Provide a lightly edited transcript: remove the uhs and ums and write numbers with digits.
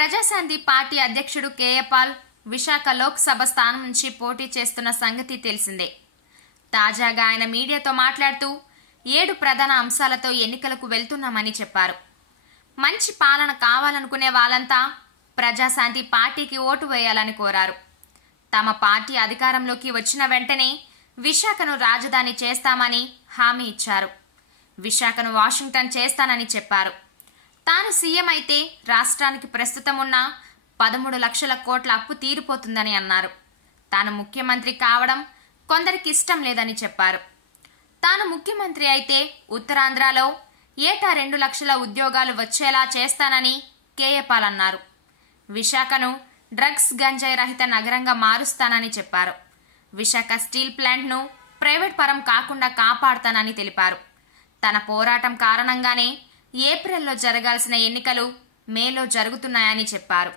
Praja Shanti party అధ్యక్షుడు KA Paul Visakha Lok Sabha స్థానం నుంచి పోటీ చేస్తున్న సంగతి తెలిసిందే. తాజాగా ఆయన మీడియాతో మాట్లాడుతూ 7 ప్రధాన అంశాలతో ఎన్నికలకు వెళ్తున్నామని చెప్పారు. మంచి పాలన కావాలనుకునే వాళ్ళంతా ప్రజాశాంతి పార్టీకి ఓటు వేయాలని కోరారు. తమ పార్టీ అధికారంలోకి వచ్చిన వెంటనే విశాఖను రాజధాని చేస్తామని హామీ ఇచ్చారు. విశాఖను వాషింగ్టన్ చేస్తానని చెప్పారు. తాను సీఎం అయితే రాష్ట్రానికి ప్రస్తుతం ఉన్న 13 లక్షల కోట్ల అప్పు తీరిపోతుందని అన్నారు. తాను ముఖ్యమంత్రి కావడం కొందరికి ఇష్టం లేదని చెప్పారు. తాను ముఖ్యమంత్రి అయితే ఉత్తరాంధ్రలో ఏటా 2 లక్షల ఉద్యోగాలు వచ్చేలా చేస్తానని కేఏ పాల్ అన్నారు. విశాఖను డ్రగ్స్ గంజాయి రహిత నగరంగా మారుస్తానని చెప్పారు. విశాఖ స్టీల్ ప్లాంట్ను ప్రైవేట్ పరం కాకుండా కాపాడుతానని తెలిపారు. తన పోరాటం కారణంగానే ఏప్రిల్లో జరగాల్సిన ఎన్నికలు మేలో జరుగుతున్నాయని చెప్పారు.